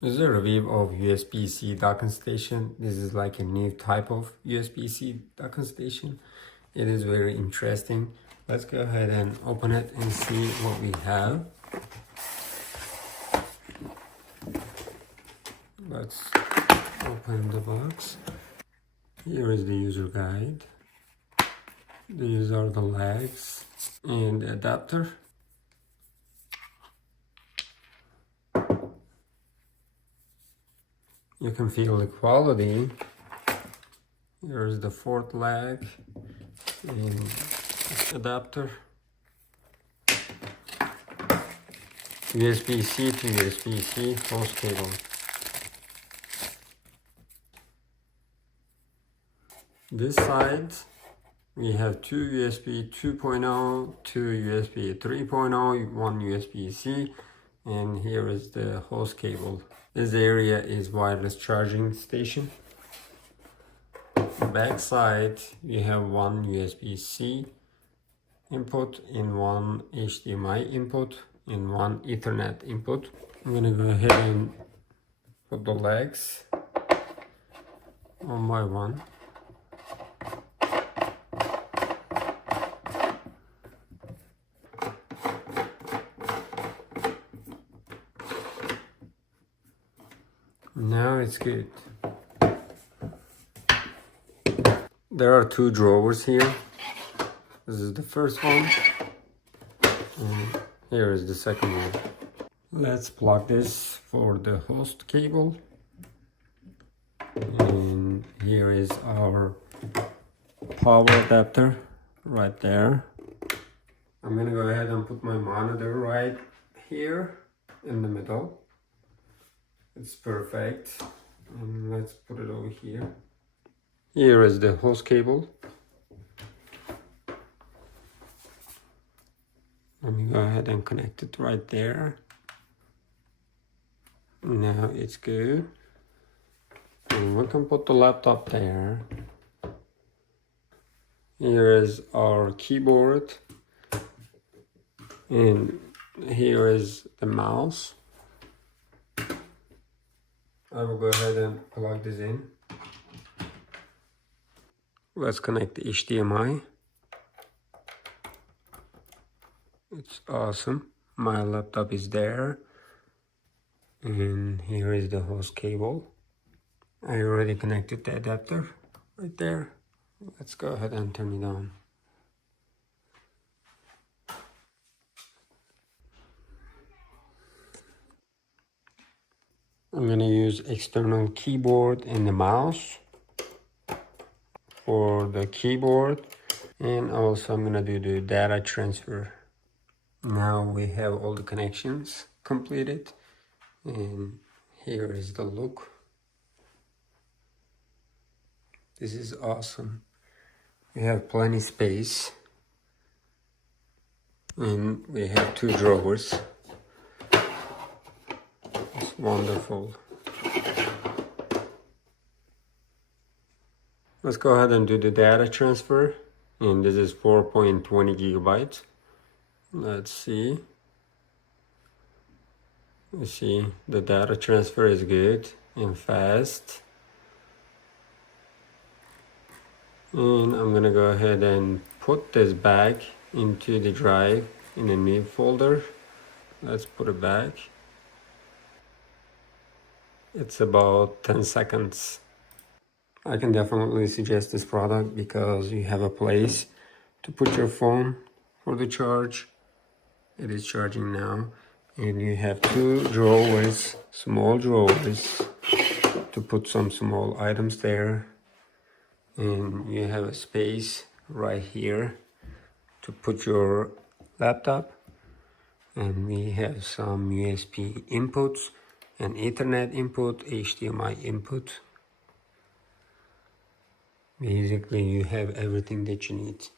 This is a review of USB-C docking station. This is like a new type of USB-C docking station. It is very interesting. Let's go ahead and open it and see what we have. Let's open the box. Here is the user guide. These are the legs and the adapter. You can feel the quality. Here's the fourth leg and adapter. USB-C to USB-C host cable. This side we have two USB 2.0, two USB 3.0, one USB-C, and here is the host cable. This area is wireless charging station. Back side you have one USB-C input and one HDMI input and one Ethernet input. I'm gonna go ahead and put the legs one by one. Now it's good. There are two drawers here. This is the first one, and here is the second one. Let's plug this for the host cable. And here is our power adapter right there. I'm gonna go ahead and put my monitor right here in the middle. It's perfect. And let's put it over here. Here is the host cable. Let me go ahead and connect it right there. Now it's good. And we can put the laptop there. Here is our keyboard. And here is the mouse. I will go ahead and plug this in. Let's connect the HDMI. It's awesome. My laptop is there. And here is the host cable. I already connected the adapter right there. Let's go ahead and turn it on. I'm going to use external keyboard and the mouse for the keyboard, and also I'm going to do the data transfer. Now we have all the connections completed, and here is the look. This is awesome. We have plenty space, and we have two drawers. It's wonderful. Let's go ahead and do the data transfer, and this is 4.20 gigabytes. Let's see. You see the data transfer is good and fast. And I'm gonna go ahead and put this back into the drive in a new folder. Let's put it back. It's about 10 seconds. I can definitely suggest this product because you have a place to put your phone for the charge. It is charging now. And you have two drawers, small drawers, to put some small items there. And you have a space right here to put your laptop. And we have some USB inputs, an Ethernet input, HDMI input. Basically, you have everything that you need.